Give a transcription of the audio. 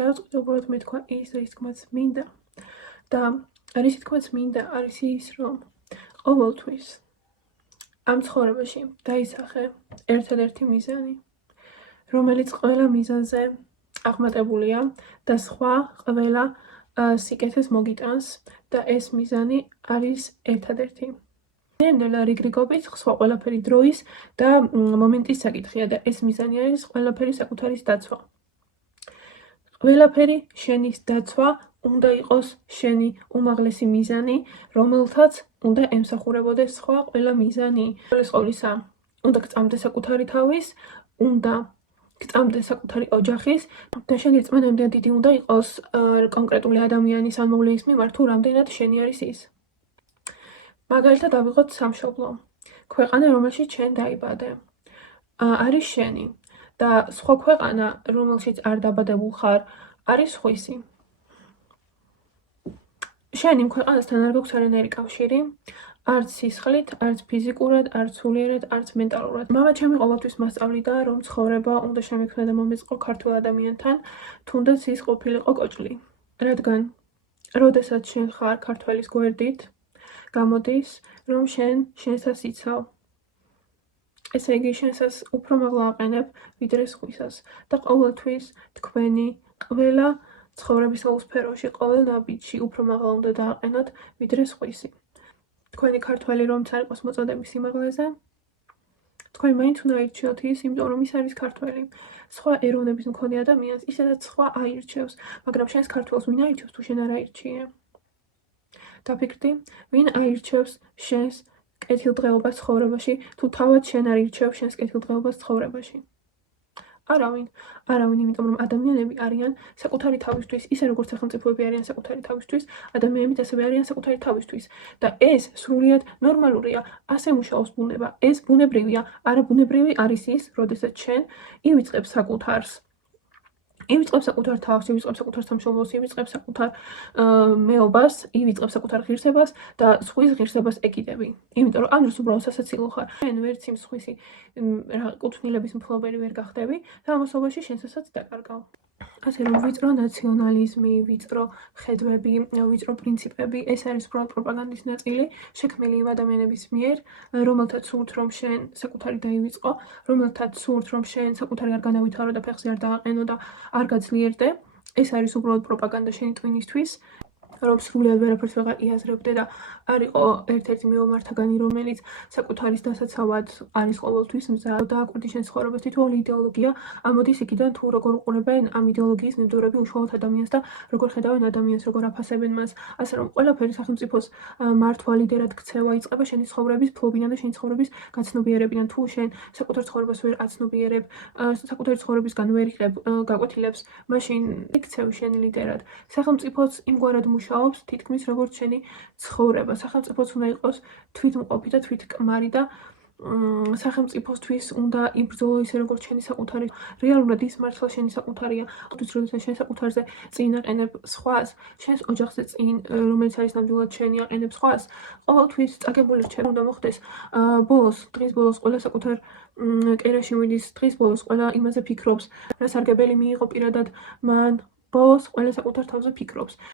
გადაწყვეტილებლად მეთქვა ის, რის თქმაც მინდა და რისი თქმაც მინდა არის ის, რომ ყოველთვის ამ ცხოვრებაში დაისახე ერთადერთი მიზანი, რომელიც ყველა მიზანზე აღმატებულია და სხვა ყველა სიკეთეს მოგიტანს და ეს მიზანი არის ერთადერთი. ნელ-ნელა რიგრიგობით სხვა ყველაფერი დროის და მომენტის საკითხია და ეს მიზანი არის ყველაფერი საკუთარის დაცვა. ყველაფერი შენის დაცვა უნდა იყოს შენი უმაღლესი მიზანი, რომელთაც უნდა ემსახურებოდეს სხვა ყველა მიზანი. ყოველის ყოვლისა, უნდა გწამდეს საკუთარი თავის, უნდა გწამდეს საკუთარი ოჯახის და შენი რწმენამდე დიდი უნდა იყოს კონკრეტული ადამიანის ან მოვლენის მიმართ, თუ რამდენად შენი არის ის. მაგალითად ავიღოთ სამშობლო, ქვეყანა, რომელშიც შენ დაიბადე, არის შენი და სხვა ქვეყანა, რომელშიც არ დაბადებულ ხარ, არის სხვისი. შენ იმ ქვეყანასთან არ გაქვს არანაირი კავშირი, არც სისხლით, არც ფიზიკურად, არც სულიერად, არც მენტალურად. მამა ჩემი ყოველთვის მასწავლიდა, რომ ცხოვრება უნდა შემექმნა და მომეწყო ქართველ ადამიანთან, თუნდაც ის ყოფილიყო კოჭლი. რადგან, როდესაც შენ ხარ ქართველის გვერდით, გამოდის, რომ შენ შენსას იცავ. ესე იგი, შენსას უფრო მაღლა აყენებ, ვიდრე სხვისას და ყოველთვის თქვენი ყველა ცხოვრებისეულ სფეროში, ყოველ ნაბიჯში უფრო მაღლა უნდა დააყენოთ, ვიდრე სხვისი. თქვენი ქართველი რომც არ იყოს მოწოდების სიმაღლეზე, თქვენ მაინც უნდა აირჩიოთ ის, იმიტომ რომ ის არის ქართველი. სხვა ეროვნების მქონე ადამიანს ისედაც სხვა აირჩევს, მაგრამ შენს ქართველს ვინ აირჩევს, თუ შენ არ აირჩიე? დაფიქრდი, ვინ აირჩევს შენს კეთილდღეობას ცხოვრებაში, თუ თავად შენ არ ირჩევ შენს კეთილდღეობას ცხოვრებაში? არავინ, იმიტომ რომ ადამიანები არიან საკუთარი თავისთვის, ისე როგორც სახელმწიფოები არიან საკუთარი თავისთვის, ადამიანებიც ასევე არიან საკუთარი თავისთვის და ეს სრულიად ნორმალურია, ასე მუშაობს ბუნება, ეს ბუნებრივია, არაბუნებრივი არის ის, როდესაც შენ ივიწყებ საკუთარს, ივიწყებ საკუთარ თავს, ივიწყებ საკუთარ სამშობლოს, ივიწყებ საკუთარ მეობას, ივიწყებ საკუთარ ღირსებას და სხვის ღირსებას ეკიდები. იმიტომ რომ ამ დროს უბრალოდ სასაცილო ხარ. შენ ვერც იმ სხვისი კუთვნილების მფლობელი ვერ გახდები და ამასობაში შენსაც დაკარგავ. ასე რომ ვიწრო ნაციონალიზმი, ვიწრო ხედვები, ვიწრო პრინციპები, ეს არის უბრალოდ პროპაგანდის ნაწილი, შექმნილი იმ ადამიანების მიერ, რომელთაც სურთ, რომ შენ საკუთარი დაივიწყო, რომელთაც სურთ, რომ შენ საკუთარი არ განავითარო და ფეხზე არ დააყენო და არ გაძლიერდე. ეს არის უბრალოდ პროპაგანდა შენი ტვინისთვის, რომ სრულიად ვერაფერს ვეღარ იაზრებდე და არ იყო ერთ-ერთი მეომართაგანი, რომელიც საკუთარის დასაცავად არის ყოველთვის მზად და აკვირდი შენ ცხოვრებას. თითოეული იდეოლოგია ამოდის იქიდან, თუ როგორ უყურებენ ამ იდეოლოგიის მიმდევრები უშუალოდ ადამიანს და როგორ ხედავენ ადამიანს, როგორ აფასებენ მას. ასე რომ ყველაფერი სახელმწიფოს მართვა, ლიდერად ქცევა იწყება შენი ცხოვრების ფლობიდან და შენი ცხოვრების გაცნობიერებიდან. თუ შენ საკუთარ ცხოვრებას ვერ აცნობიერებ, საკუთარი ცხოვრებისგან ვერ იღებ გაკვეთილებს, მაშინ იქცევ შენ ლიდერად. სახელმწიფოც იმგვარად მუშაობს თითქმის როგორც შენი ცხოვრება. სახელმწიფოც უნდა იყოს თვითმყოფი და თვითკმარი და სახელმწიფოსთვის უნდა იბრძოლო ისე როგორც შენი საკუთარი. რეალურად ის მართლა შენი საკუთარია. როდესაც შენ საკუთარზე წინ აყენებ სხვას, შენს ოჯახზე წინ, რომელიც არის ნამდვილად შენი, აყენებ სხვას, ყოველთვის წაგებული რჩება უნდა მოხდეს. დღის ბოლოს ყველა საკუთარ კერაში მიდის, დღის ბოლოს ყველა იმაზე ფიქრობს, რა სარგებელი მიიღო პირადად მან. ბოლოს ყველა საკუთარ თავზე ფიქრობს.